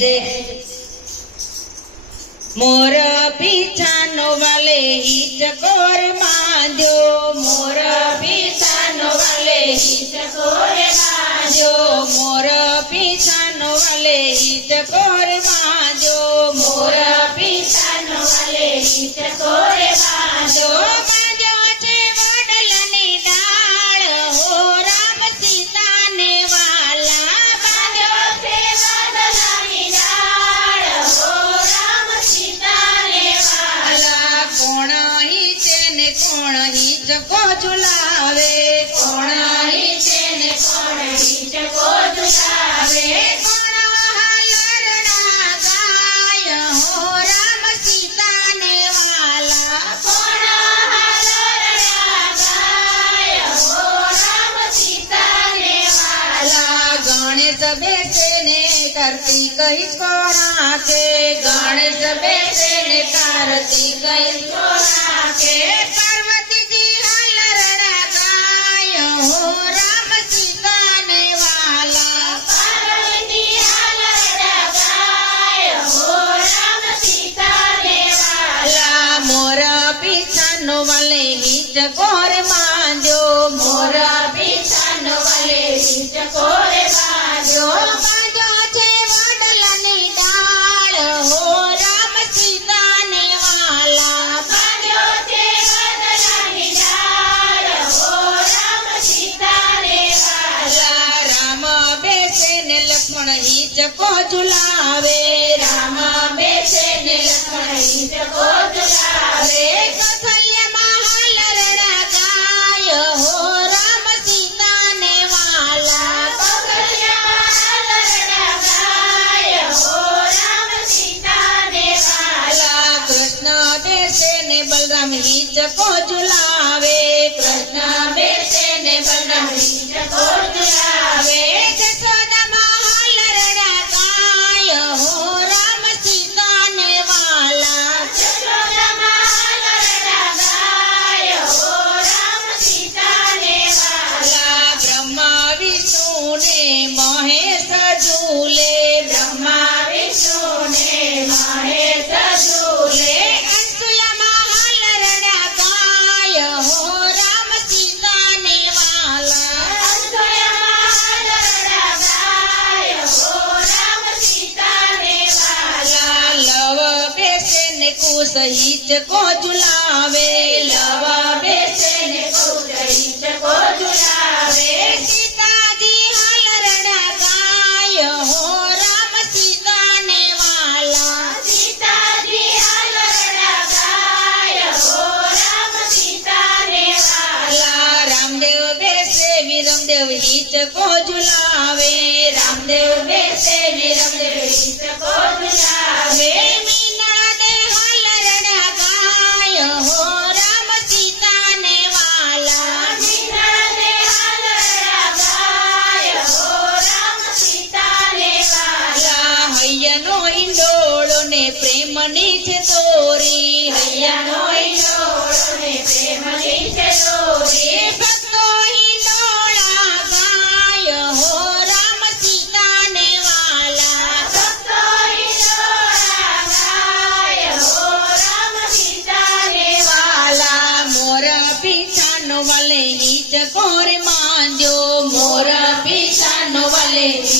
दे मोर पीछानो वाले ही चकोर मांजो मोर पीछानो वाले ही चकोर मांजो मोर पीछानो वाले ही चकोर मांजो मोर पीछानो वाले ही चकोर मांजो मांजो छे वडलनी डाळ हो राम सीता ने वाला मांजो छे वडलनी डाळ हो राम सीता ने वाला कोण ही छे ने कोण ही चको झुलावे कोण ही छे ने कोण ही चको झुलावे कोण हालरड़ा गाय हो राम सीता ने वाला कोण हालरड़ा गाय हो राम सीता ने वाला गणेश बेसे ने कार्तिक इसको राखे गणेश बेसे ने कार्तिक इसको राखे पार्वती जी हालरड़ा गाय हो राम सीता ने वाला पार्वती हालरड़ा गाय हो राम सीता ने वाला मोर पीछानो वाले ही चकोर मांजो मोर पीछानो वाले ही चकोर मांजो मांजो छे वडलनी डाळ हो राम सीता ने वाला मांजो छे वडलनी डाळ हो राम सीता ने वाला राम बेसे ने लक्ष्मण ही चको झुलावे राम बेसे ने लक्ष्मण ही चको झुलावे कौशल्या हालरड़ा गाय हो राम सीता ने वाला कौशल्या हालरड़ा गाय हो राम सीता ने वाला कृष्ण बेसे ने बलराम ही चको झुलावे कृष्ण बेसे ने बलराम ही चको झुलावे जसोदा हालरड़ा गाय हो राम सीता ने वाला जसोदा हालरड़ा गाय हो राम सीता ने वाला ब्रह्मा विष्णु ने महेश झूले ब्रह्मा विष्णु ने महेश झूले अनसुया हालरड़ा गाय हो राम सीता ने वाला अनसुया हालरड़ा गाय हो राम सीता ने वाला लव बेसे ने कुश ही चको झुलावे लव बेसे ने कुश ही चको झुलावे सीता जी हालरड़ा गाय हो राम सीता ने वाला सीता जी हालरड़ा गाय हो राम सीता ने वाला रामदेव बेसे वीरमदेव ही चको झुलावे रामदेव बेसे वीरमदेव ही चको झुलावे मीना ने हालरड़ा गाय हो राम सीता ने वाला मीना ने हालरड़ा गाय हो राम सीता ने वाला हૈયાનો ઈંડોળો ને પ્રેમની છે દોરી હૈયાનો ઈંડોળો ને પ્રેમની છે દોરી ભક્તો ઈંડોળા ગાય હો રામ सीता ने वाला भक्तो ईंडोळा गाय हो राम सीता ने वाला मोर पीछानो वाले ही चकोर मांजो मोर पीछानो वाले ही